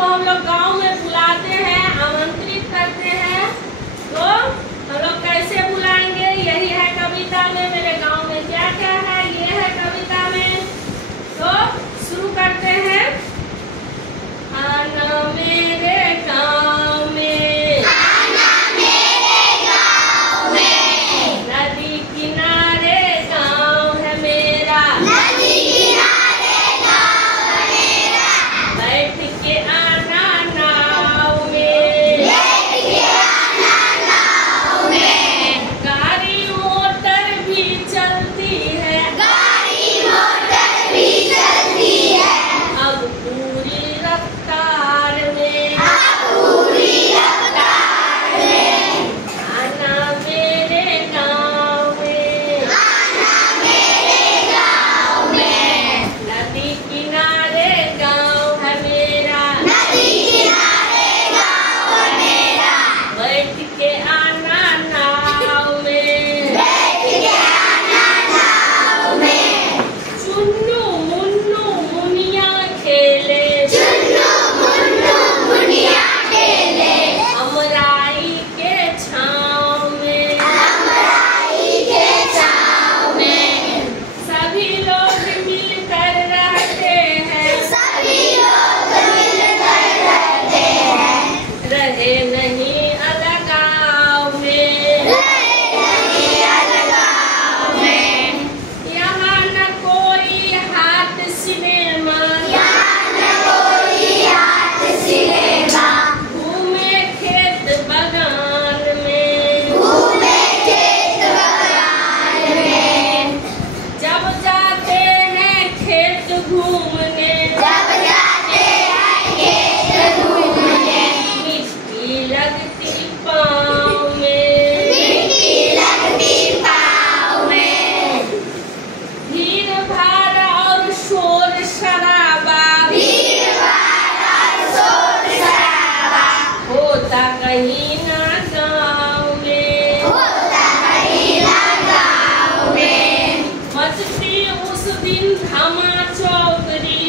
को हम लोग गांव में बुलाते हैं, आमंत्रित करते हैं, तो हम लोग कैसे बुलाएंगे, यही है कविता में। मेरे गांव में क्या क्या है, ये है कविता में। तो शुरू करते हैं। आना मेरे गांव में, आना मेरे गांव में, नदी किनारे गांव है मेरा, नदी किनारे गांव है मेरा, बैठ के आना नाव में, बैठ के आना नाव में, गाड़ी मोटर भी चलती है, गाड़ी मोटर भी चलती है, अब पूरी रफ्तार में, अब पूरी रफ्तार में, आना मेरे गांव में, आना मेरे गांव में, नदी किनारे गांव है मेरा, नदी किनारे गांव है मेरा, बैठ के आना नाव में, बैठ के आना नाव में, चुन्नू मुन्नू मुनिया खेले, चुन्नू मुन्नू मुनिया खेले, अमराई के छाँव में, अमराई के छाँव में, सभी लोग मिलकर रहते हैं, सभी लोग मिलकर रहते हैं, रहे नहीं अलगाव में, रहे नहीं अलगाव में, यहाँ न कोई हाथ सिनेमा, यहाँ न कोई हाथ सिनेमा, घूमे खेत बगान में, घूमे खेत बगान में, जब जाते हैं खेत घूमने, जब जाते हैं खेत घूमने, मिट्टी लगती पाँव में, मिट्टी लगती पाँव में, भीड़ भाड़ और शोर शराबा, भीड़ भाड़ और शोर शराबा, होता कहीं ना गाँव में, होता कहीं ना गाँव में, मचती उस दिन धमा चौकरी,